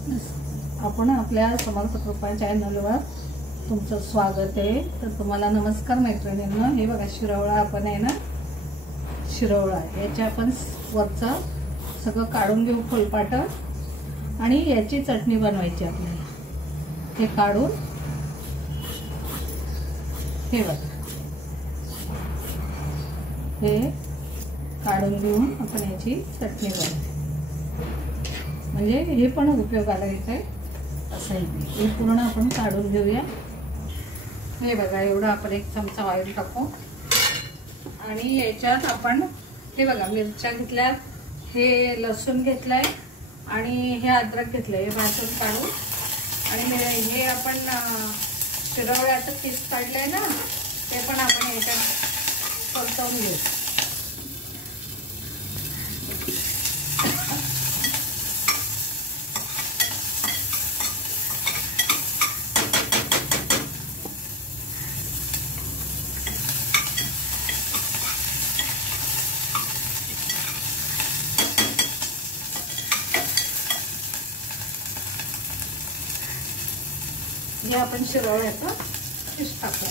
आपण आपल्या समर्थ कृपा चॅनलवर तुमचं स्वागत आहे। तर तुम्हाला नमस्कार मैत्रिणींनो। हे बघा शिरवळा आपण आहे ना, शिरवळा याच्या आपण वरचं सगळं काढून घेऊ फुलपाट आणि याची चटणी बनवायची आपल्याला। हे काढून हे बघा, हे काढून घेऊन आपण याची चटणी बनवू। म्हणजे हे पण उपयोगाला येते असं हे पूर्ण आपण काढून घेऊया। हे बघा, एवढं आपण एक चमचा ऑइल टाकू आणि याच्यात आपण हे बघा मिरच्या घेतल्या, हे लसूण घेतलाय आणि हे अद्रक घेतलंय, हे भाजून काढू। आणि हे आपण शिरवळ्याचं पीस काढलंय ना, ते पण आपण याच्यात परतवून घेऊ। हे आपण शिरवळ्याचं पीस टाकूया।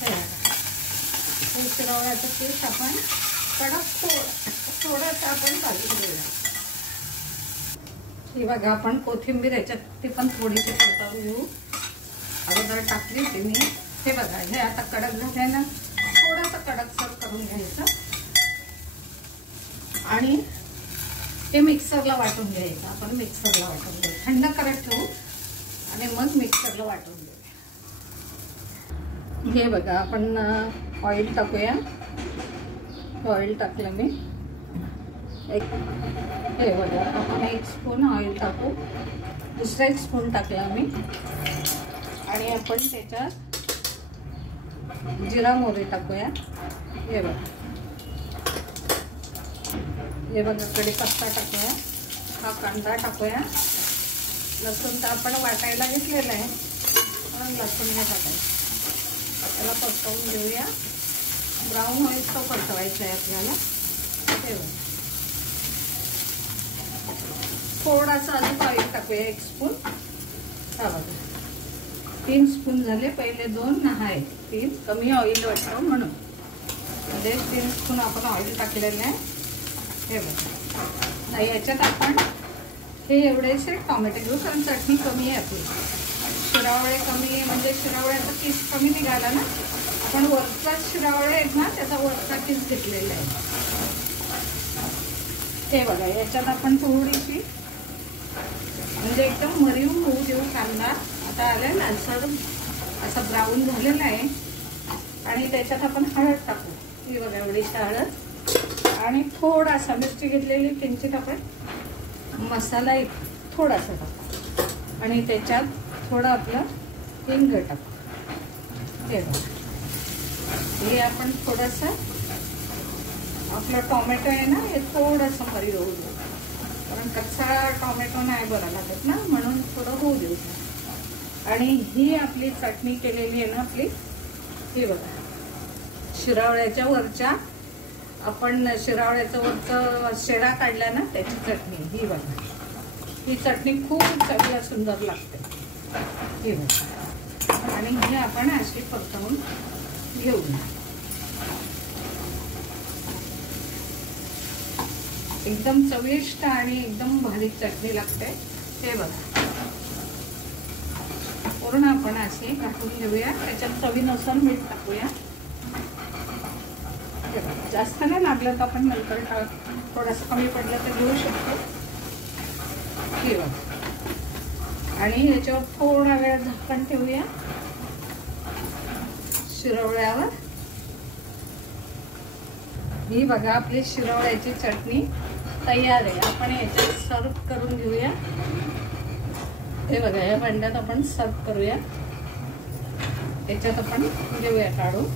हे शिरवळ्याचं पीस आपण कडक थोडंसं आपण भाजून घेऊया। ही बघा, आपण कोथिंबीर याच्यात ती पण थोडीशी परतवून घेऊ। अगोदर टाकली होती मी। हे बघा, हे आता कडक झाले ना, थोडंसं कडकसर करून घ्यायचं आणि ते मिक्सरला वाटून घ्यायचं। आपण मिक्सरला वाटून घेऊ, थंड करत ठेवू आणि मग मिक्सरला वाटून घेऊ। हे बघा, आपण ऑइल टाकूया। ऑइल टाकलं मी एक, हे बघा आपण 1 स्पून ऑइल टाकू, दुसरा 1 स्पून टाकला मी आणि आपण त्याच्यात जिरा मोहरी टाकूया। हे बघा, हे बघा कढीपत्ता टाकूया, हा कांदा टाकूया। लसूण तर आपण वाटायला घेतलेला आहे, पण लसूण हे टाकायचं। त्याला परतवून घेऊया, ब्राऊन होईल तो परतवायचा आहे आपल्याला। हे थोडासा अजून ऑइल टाकूया, 1 स्पून। हा बघा, 3 स्पून झाले, पहिले 2 आहे 3, कमी ऑइल वाटतं म्हणून, म्हणजे 3 स्पून आपण ऑइल टाकलेलं आहे। हे बघा, याच्यात आपण हे एवढेसे टोमॅटो घेऊ, कारण चटणी कमी आहे आपली, शिरावळे कमी आहे, म्हणजे शिरावळ्याचा पीस कमी निघाला ना। आपण वरचा शिरावळे आहेत ना, त्याचा वरचा पीस घेतलेला आहे। हे बघा, याच्यात आपण थोडीशी म्हणजे एकदम मरीव होऊ देऊ कांदा। आता आलाय लालसर असा ब्राऊन झालेला आहे आणि त्याच्यात आपण हळद टाकू। ही बघा एवढीशी हळद आणि थोडासा मिरची घेतलेली किंचित आपण मसाला एक थोडासा टाकू आणि त्याच्यात थोडं आपलं हिंग टाकू। हे बघा, हे आपण थोडंसं आपलं टोमॅटो आहे ना, हे थोडंसं मरी होऊ देऊ, कारण कच्चा टोमॅटो नाही बरा लागत ना, म्हणून थोडं होऊ देऊ। आणि ही आपली चटणी केलेली आहे ना आपली, ही बघा शिरावळ्याच्या वरच्या, आपण शिरावळ्याचं वरचं शेरा काढला ना, त्याची चटणी। ही बघा, ही चटणी खूप चवीला सुंदर लागते। ही बघा, आणि हे आपण अशी परतवून घेऊया। एकदम चविष्ट आणि एकदम भारी चटणी लागते। हे बघा, पूर्ण आपण अशी घालून घेऊया। त्याच्यात चवीनुसार मीठ टाकूया। जास्त नाही लागलं तर आपण नंतर थोडंसं कमी पडलं तर घेऊ शकतो। हे बघा, आणि याच्यावर थोडा वेळ झाकण ठेवूया शिरवळ्यावर। ही बघा, आपली शिरवळ्याची चटणी तयार आहे। आपण याच्यात सर्व करून घेऊया। हे बघा, या भांड्यात आपण सर्व करूया, याच्यात आपण घेऊया काढू।